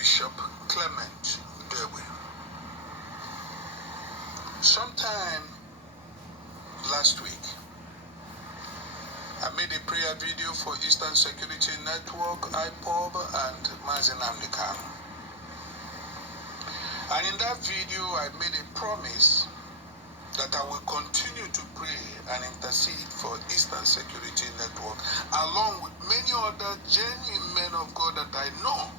Bishop Clement Udegbe. Sometime last week, I made a prayer video for Eastern Security Network, IPOB, and Mazi Nnamdi Kanu. And in that video, I made a promise that I will continue to pray and intercede for Eastern Security Network, along with many other genuine men of God that I know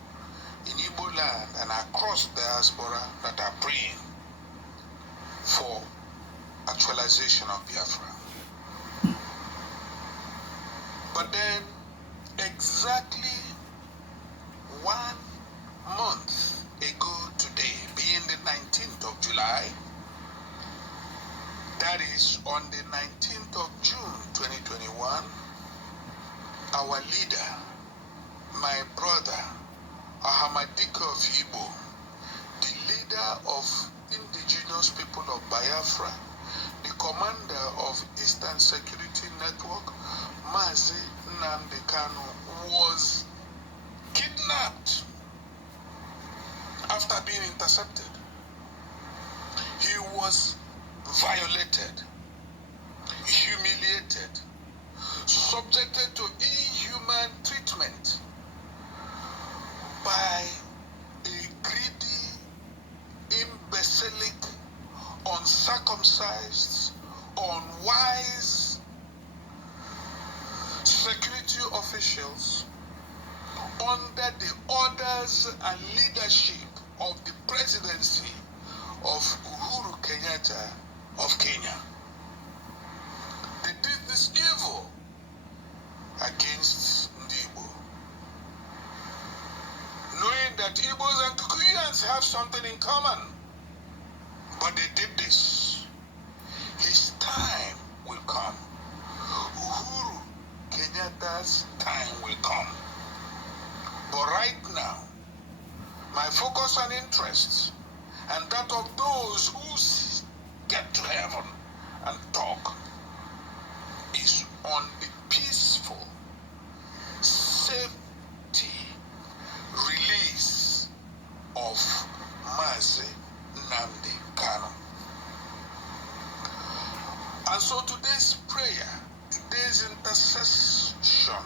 in Igbo land and across diaspora that are praying for actualization of Biafra. But then, exactly 1 month ago today, being the 19th of July, that is on the 19th of June 2021, our leader, my brother, Ahmadike of Igbo, the leader of indigenous people of Biafra, the commander of Eastern Security Network, Mazi Nnamdi Kanu, was kidnapped after being intercepted. He was violated, humiliated, subjected to inhuman treatment by a greedy, imbecilic, uncircumcised, unwise security officials under the orders and leadership of the presidency of Uhuru Kenyatta of Kenya. They did this evil against Igbo, knowing that Igbos and Kikuyans have something in common. But they did this. His time will come. Uhuru Kenyatta's time will come. But right now, my focus and interest, and that of those who get to heaven and talk, is on the peaceful, safety release of Mazi Nnamdi Kanu. And so today's prayer, today's intercession,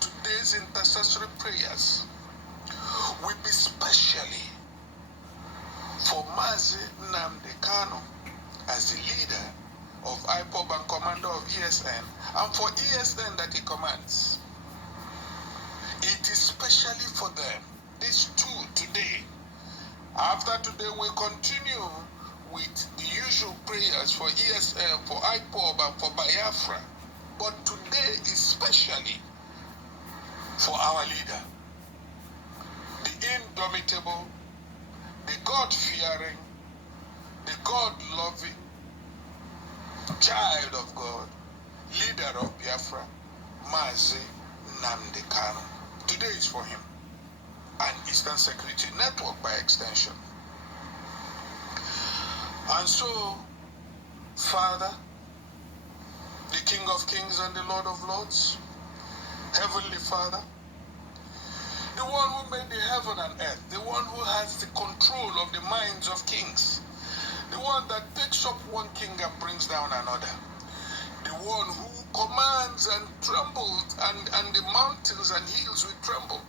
today's intercessory prayers will be specially for Mazi Nnamdi Kanu as the leader of IPOB and commander of ESN, and for ESN that he commands. It is specially for them, these two today. After today, we continue with the usual prayers for ESN, for IPOB, and for Biafra. But today is specially for our leader, the indomitable, the God-fearing, the God-loving child of God, leader of Biafra, Mazi Nnamdi Kanu. Today is for him, and Eastern Security Network by extension. And so, Father, the King of Kings and the Lord of Lords, Heavenly Father, the one who made the heaven and earth, the one who has the control of the minds of kings, the one that takes up one king and brings down another, the one who commands and trembles, and the mountains and hills will tremble,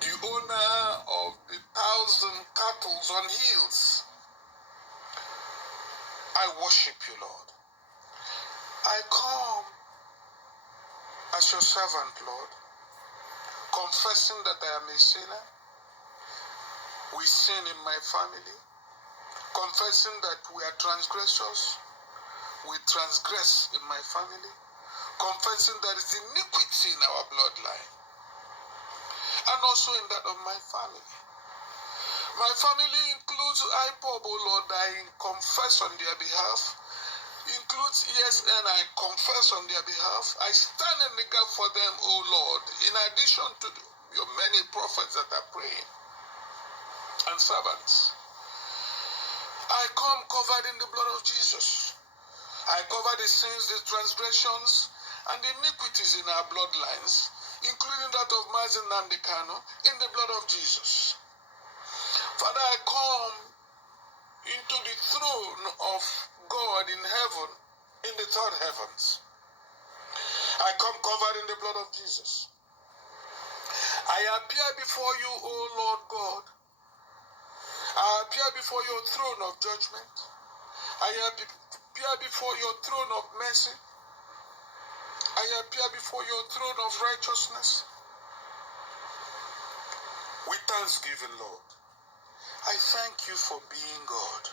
the owner of the 1,000 cattle on hills. I worship you, Lord. I come as your servant, Lord, confessing that I am a sinner. We sin in my family, confessing that we are transgressors. We transgress in my family, confessing there is iniquity in our bloodline, and also in that of my family. My family includes IPOB, O Lord, I confess on their behalf. Includes ESN, I confess on their behalf. I stand in the gap for them, O Lord, in addition to your many prophets that are praying and servants. I come covered in the blood of Jesus. I cover the sins, the transgressions, and the iniquities in our bloodlines, including that of Mazi Nnamdi Kanu, in the blood of Jesus. Father, I come into the throne of God in heaven, in the third heavens. I come covered in the blood of Jesus. I appear before you, O Lord God. I appear before your throne of judgment. I appear before your throne of mercy. I appear before your throne of righteousness. With thanksgiving, Lord. I thank you for being God.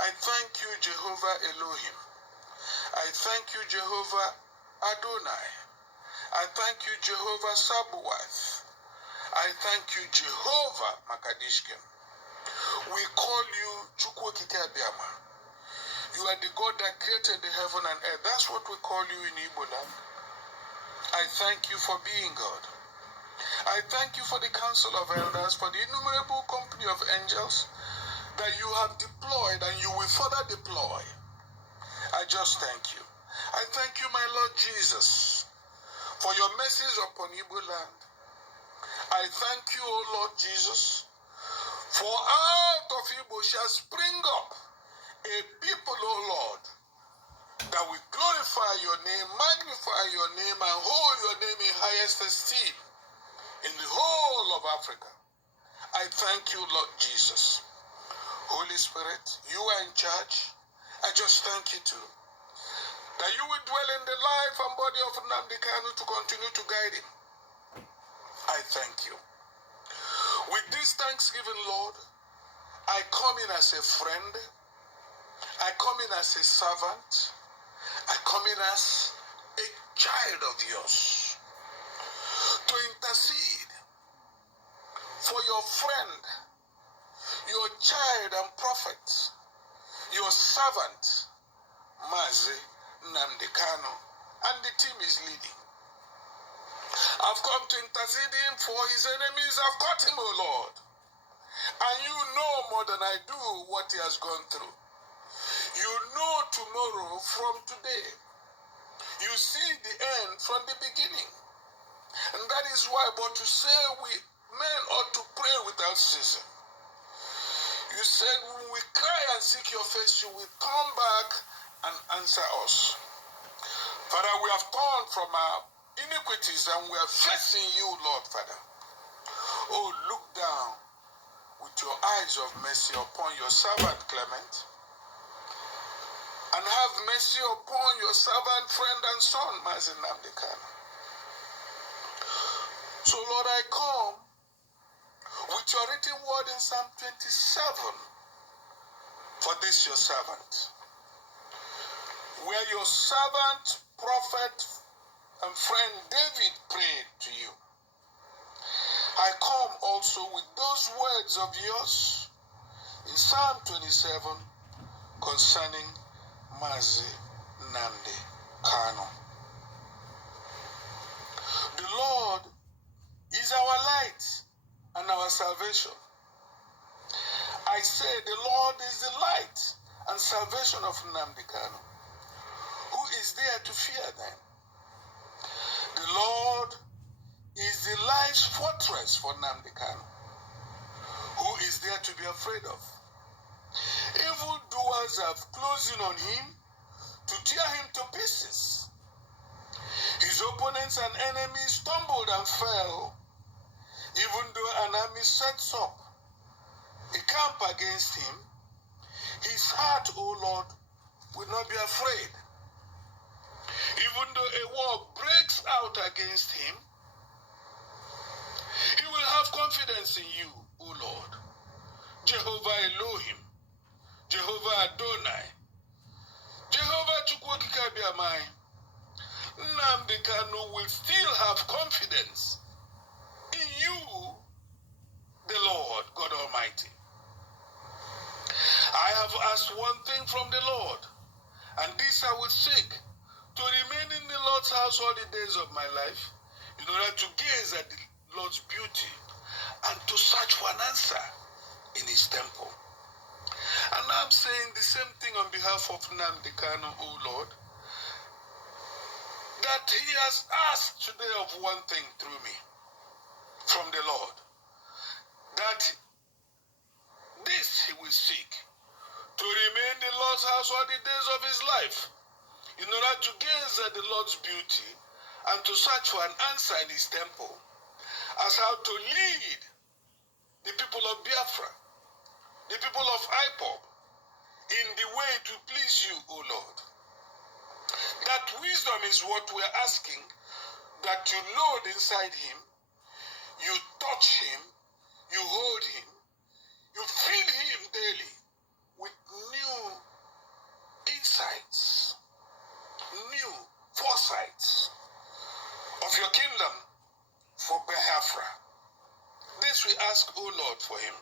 I thank you, Jehovah Elohim. I thank you, Jehovah Adonai. I thank you, Jehovah Sabaoth. I thank you, Jehovah Makadishkem. We call you Chukwokike Abiama. You are the God that created the heaven and earth. That's what we call you in Igbo land. I thank you for being God. I thank you for the council of elders, for the innumerable company of angels that you have deployed and you will further deploy. I just thank you. I thank you, my Lord Jesus, for your mercies upon Igbo land. I thank you, O Lord Jesus, for out of Igbo shall spring up a people, O Lord, that will glorify your name, magnify your name, and hold your name in highest esteem in the whole of Africa. I thank you, Lord Jesus. Holy Spirit, you are in charge. I just thank you too, that you will dwell in the life and body of Nnamdi Kanu to continue to guide him. I thank you. With this thanksgiving, Lord, I come in as a friend. I come in as a servant. I come in as a child of yours to intercede for your friend, your child and prophet, your servant, Mazi, Nnamdi Kanu, and the team is leading. I've come to intercede him for his enemies. I've caught him, O Lord. And you know more than I do what he has gone through. You know tomorrow from today. You see the end from the beginning. And that is why, but to say men ought to pray without ceasing. You said when we cry and seek your face, you will come back and answer us. Father, we have turned from our iniquities and we are facing you, Lord, Father. Oh, look down with your eyes of mercy upon your servant Clement, and have mercy upon your servant, friend, and son, Mazi Nnamdi Kanu. So, Lord, I come with your written word in Psalm 27 for this your servant, where your servant, prophet, and friend David prayed to you. I come also with those words of yours in Psalm 27 concerning Mazi Nnamdi Kanu. The Lord is our light and our salvation. I say the Lord is the light and salvation of Nnamdi Kanu. Who is there to fear then? The Lord is the life's fortress for Nnamdi Kanu. Who is there to be afraid of? Evildoers have closed in on him to tear him to pieces. His opponents and enemies stumbled and fell, even though an army sets up a camp against him. His heart, O Lord, will not be afraid. Even though a war breaks out against him, he will have confidence in you, O Lord. Jehovah Elohim, Jehovah Adonai, Jehovah Chukwokike Abiama, Nnamdi Kanu will still have confidence in you, the Lord God Almighty. I have asked one thing from the Lord, and this I will seek, to remain in the Lord's house all the days of my life, in order to gaze at the Lord's beauty and to search for an answer in his temple. And I'm saying the same thing on behalf of Nnamdi Kanu, O Lord, that he has asked today of one thing through me from the Lord, that This he will seek, to remain in the Lord's house all the days of his life, in order to gaze at the Lord's beauty and to search for an answer in his temple, as how to lead the people of Biafra, the people of IPOB, in the way to please you, O Lord. That wisdom is what we're asking, that you load inside him, you touch him, you hold him, you feed him daily with new insights, new foresights of your kingdom for Biafra. This we ask, O Lord, for him.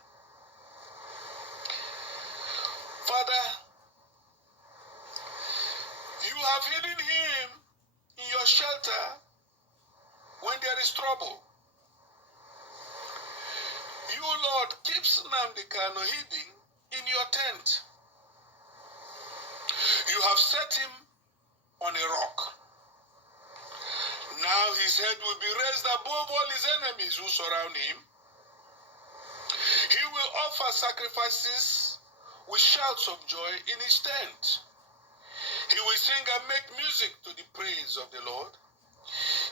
Father, you have hidden him in your shelter when there is trouble. You, Lord, keeps Nnamdi Kanu hidden in your tent. You have set him on a rock. Now his head will be raised above all his enemies who surround him. He will offer sacrifices with shouts of joy in his tent. He will sing and make music to the praise of the Lord.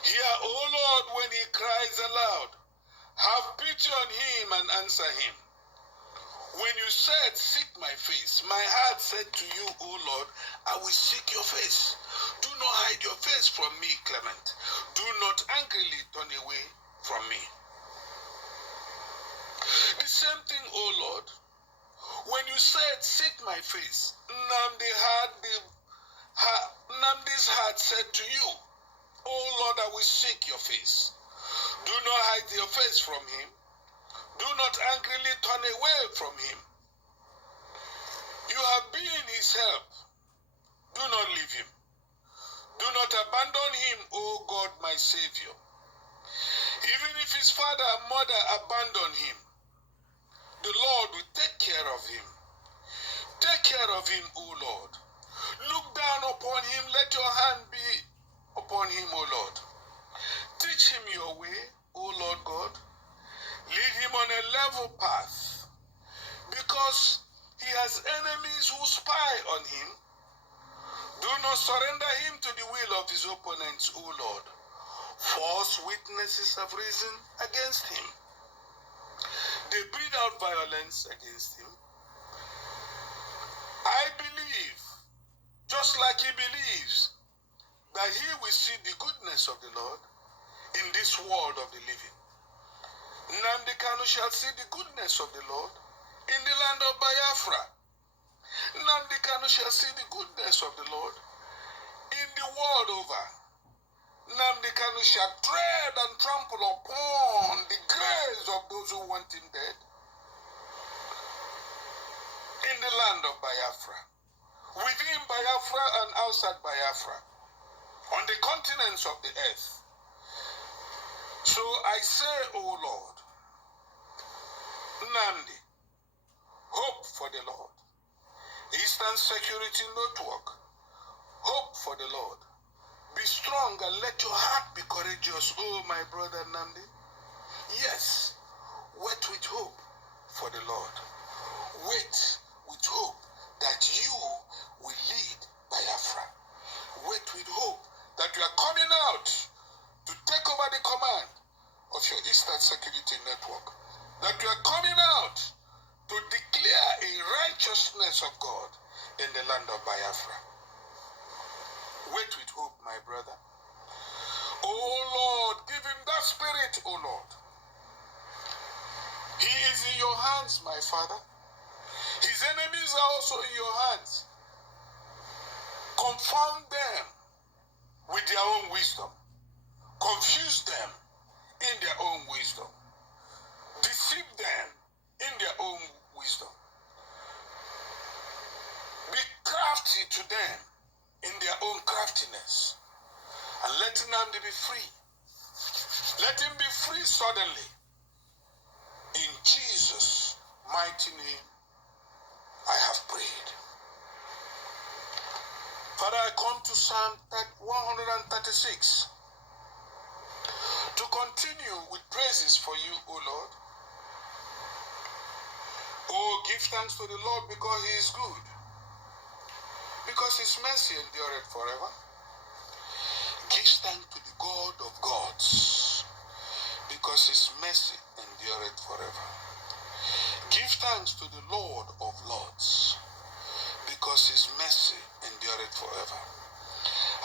Hear, O Lord, when he cries aloud. Have pity on him and answer him. When you said, seek my face, my heart said to you, O Lord, I will seek your face. Do not hide your face from me, Clement. Do not angrily turn away from me. The same thing, O Lord, when you said, seek my face, Nnamdi's heart said to you, O Lord, I will seek your face. Do not hide your face from him. Do not angrily turn away from him. You have been his help. Do not leave him. Do not abandon him, O God, my Savior. Even if his father and mother abandon him, the Lord will take care of him. Take care of him, O Lord. Look down upon him. Let your hand be upon him, O Lord. Teach him your way, O Lord God. Lead him on a level path, because he has enemies who spy on him. Do not surrender him to the will of his opponents, O Lord. False witnesses have risen against him. They breathe out violence against him. I believe, just like he believes, that he will see the goodness of the Lord in this world of the living. Nnamdi Kanu shall see the goodness of the Lord in the land of Biafra. Nnamdi Kanu shall see the goodness of the Lord in the world over. Nnamdi Kanu shall tread and trample upon the graves of those who want him dead in the land of Biafra, within Biafra and outside Biafra, on the continents of the earth. So I say, O Lord, Nnamdi, hope for the Lord. Eastern Security Network, hope for the Lord. Be strong and let your heart be courageous, oh my brother Nnamdi. Yes, wait with hope for the Lord. Wait with hope that you will lead Biafra. Wait with hope that you are coming out to take over the command of your Eastern Security Network. That you are coming out to declare a righteousness of God in the land of Biafra. Wait with hope, my brother. Oh Lord, give him that spirit, oh Lord. He is in your hands, my Father. His enemies are also in your hands. Confound them with their own wisdom. Confuse them in their own wisdom. Deceive them in their own wisdom. Be crafty to them in their own craftiness. And let Nnamdi be free. Let him be free suddenly. In Jesus' mighty name, I have prayed. Father, I come to Psalm 136 to continue with praises for you, O Lord. Oh, give thanks to the Lord because he is good, because his mercy endureth forever. Give thanks to the God of gods, because his mercy endureth forever. Give thanks to the Lord of lords, because his mercy endureth forever.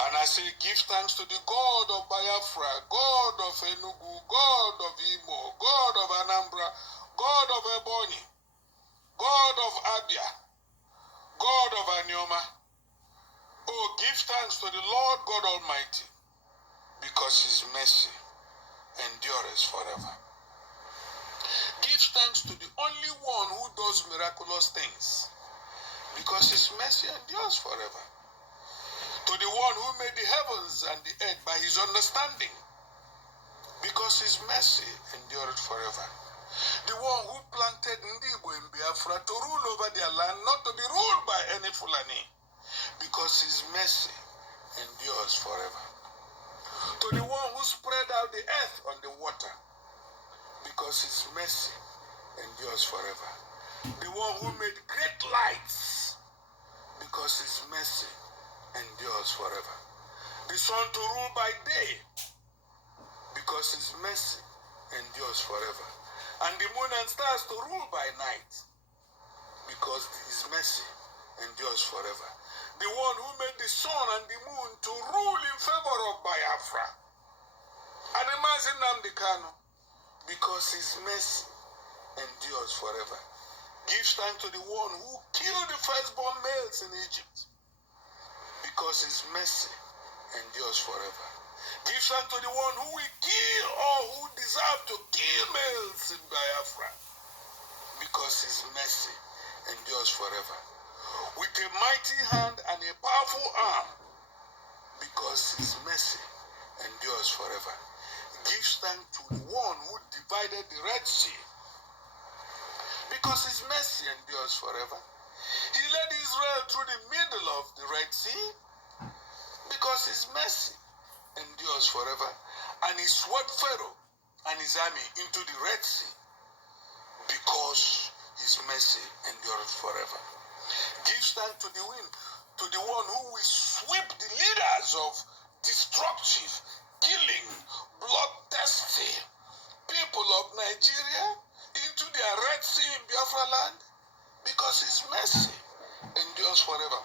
And I say, give thanks to the God of Biafra, God of Enugu, God of Imo, God of Anambra, God of Ebonyi, God of Abia, God of Anioma. Oh, give thanks to the Lord God Almighty, because his mercy endures forever. Give thanks to the only one who does miraculous things, because his mercy endures forever. To the one who made the heavens and the earth by his understanding, because his mercy endureth forever. The one who planted Ndigo in Biafra to rule over their land, not to be ruled by any Fulani, because his mercy endures forever. To the one who spread out the earth on the water, because his mercy endures forever. The one who made great lights, because his mercy endures forever. The sun to rule by day, because his mercy endures forever. And the moon and stars to rule by night, because his mercy endures forever. The one who made the sun and the moon to rule in favor of Biafra, and Mazi Nnamdi Kanu, because his mercy endures forever. Give thanks to the one who killed the firstborn males in Egypt, because his mercy endures forever. Give thanks to the one who will kill all who deserve to kill males in Biafra, because his mercy endures forever. With a mighty hand and a powerful arm, because his mercy endures forever. Give thanks to the one who divided the Red Sea, because his mercy endures forever. He led Israel through the middle of the Red Sea, because his mercy endures forever. And he swept Pharaoh and his army into the Red Sea, because his mercy endures forever. Give thanks to the wind, to the one who will sweep the leaders of destructive, killing, bloodthirsty people of Nigeria into their Red Sea in Biafra land, because his mercy endures forever.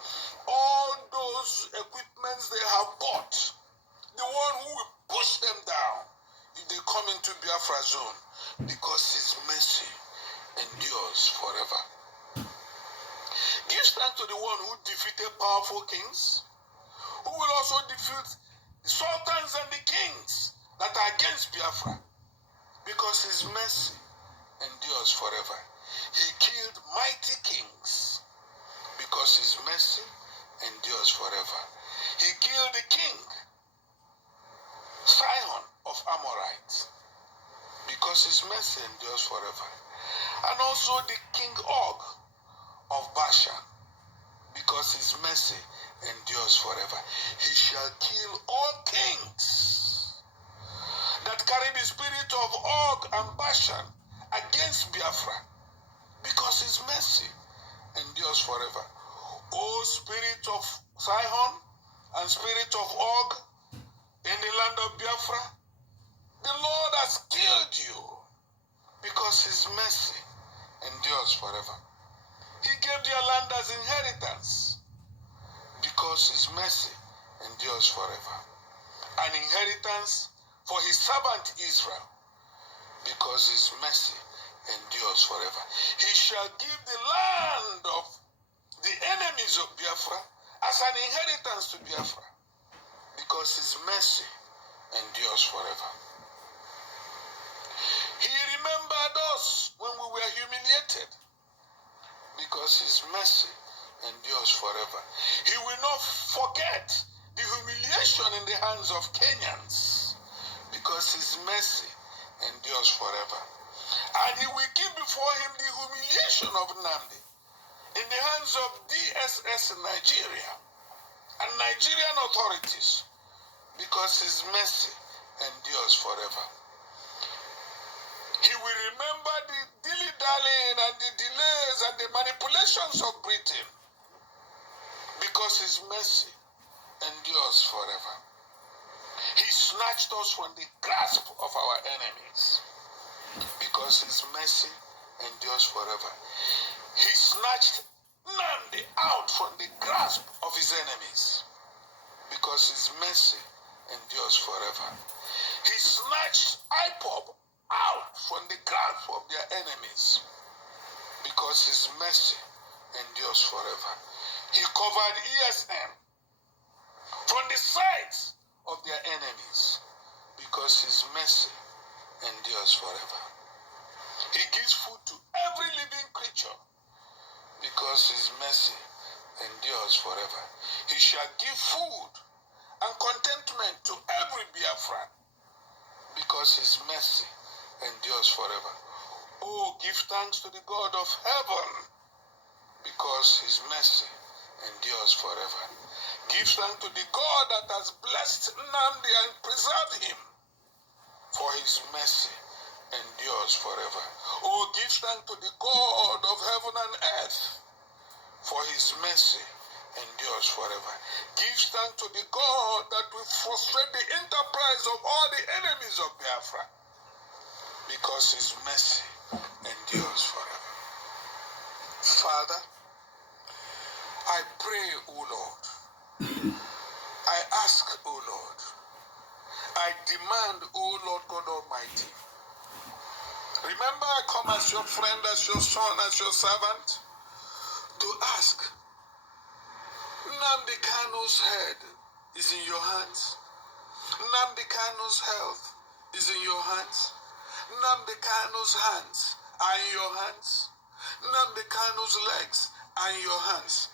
All those equipments they have bought, the one who will push them down if they come into Biafra zone, because his mercy endures forever. Give thanks to the one who defeated powerful kings, who will also defeat the sultans and the kings that are against Biafra, because his mercy endures forever. He killed mighty kings, because his mercy endures forever. He killed the king Sihon of Amorites, because his mercy endures forever. And also the king Og of Bashan, because his mercy endures forever. He shall kill all kings that carry the spirit of Og and Bashan against Biafra, because his mercy endures forever. O spirit of Sihon and spirit of Og in the land of Biafra, the Lord has killed you, because his mercy endures forever. He gave their land as inheritance, because his mercy endures forever. An inheritance for his servant Israel, because his mercy endures forever. He shall give the land of the enemies of Biafra as an inheritance to Biafra, because his mercy endures forever. He remembered us when we were humiliated, because his mercy endures forever. He will not forget the humiliation in the hands of Kenyans, because his mercy endures forever. And he will keep before him the humiliation of Nnamdi in the hands of DSS in Nigeria and Nigerian authorities, because his mercy endures forever. He will remember the dilly-dallying and the delays and the manipulations of Britain, because his mercy endures forever. He snatched us from the grasp of our enemies, because his mercy endures forever. He snatched Nnamdi out from the grasp of his enemies, because his mercy endures forever. He snatched IPOB out from the grasp of their enemies, because his mercy endures forever. He covered ESM from the sides of their enemies, because his mercy endures forever. He gives food to every living creature, because his mercy endures forever. He shall give food and contentment to every Biafran, because his mercy endures forever. Oh, give thanks to the God of heaven, because his mercy endures forever. Give thanks to the God that has blessed Nnamdi and preserved him, for his mercy endures forever. Oh, give thanks to the God of heaven and earth, for his mercy endures forever. Give thanks to the God that will frustrate the enterprise of all the enemies of Biafra, because his mercy endures forever. Father, I pray, O Lord, I ask, O Lord, I demand, O Lord God Almighty, remember I come as your friend, as your son, as your servant, to ask. Nnamdi Kanu's head is in your hands. Nnamdi Kanu's health is in your hands. Nnamdi Kanu's hands are in your hands. Nnamdi Kanu's legs are in your hands.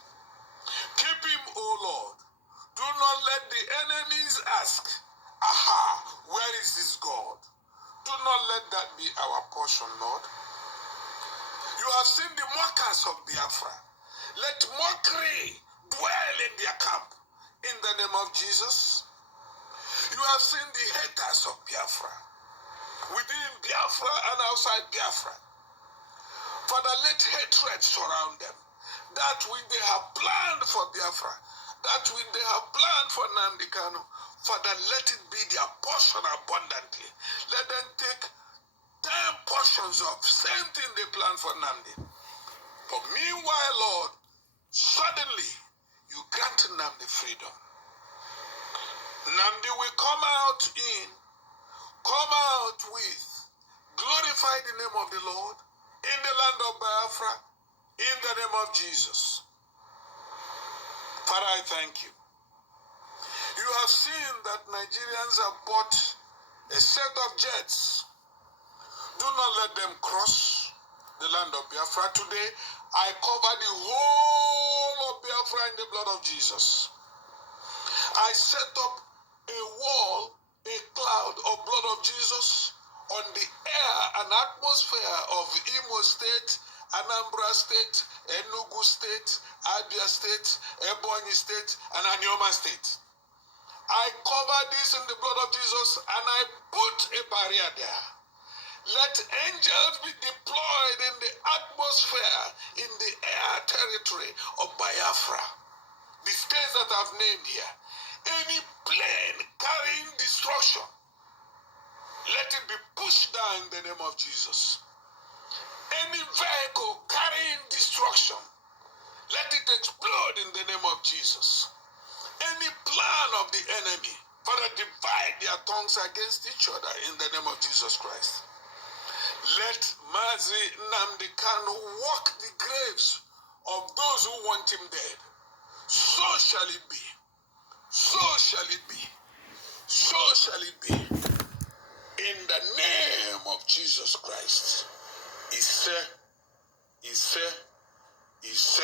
Keep him, O Lord. Do not let the enemies ask, aha, where is this God? Do not let that be our portion, Lord. You have seen the mockers of Biafra. Let mockery dwell in their camp, in the name of Jesus. You have seen the haters of Biafra, within Biafra and outside Biafra. Father, let hatred surround them. That which they have planned for Biafra, that which they have planned for Nnamdi Kanu, Father, let it be their portion abundantly. Let them take 10 portions of same thing they planned for Nnamdi. But meanwhile, Lord, suddenly you grant Nnamdi freedom. Nnamdi will come out with, glorify the name of the Lord in the land of Biafra, in the name of Jesus. Father, I thank you. You have seen that Nigerians have bought a set of jets. Do not let them cross the land of Biafra. Today, I cover the whole of Biafra in the blood of Jesus. I set up a wall, a cloud of blood of Jesus on the air and atmosphere of Imo State, Anambra State, Enugu State, Abia State, Ebonyi State, and Anyoma State. I cover this in the blood of Jesus and I put a barrier there. Let angels be deployed in the atmosphere, in the air territory of Biafra, the states that I've named here. Any plane carrying destruction, let it be pushed down in the name of Jesus. Any vehicle carrying destruction, let it explode in the name of Jesus. Any plan of the enemy, Father, divide their tongues against each other in the name of Jesus Christ. Let Mazi Nnamdi Kanu walk the graves of those who want him dead. So shall it be. So shall it be. So shall it be. In the name of Jesus Christ. Ise, Ise, Ise.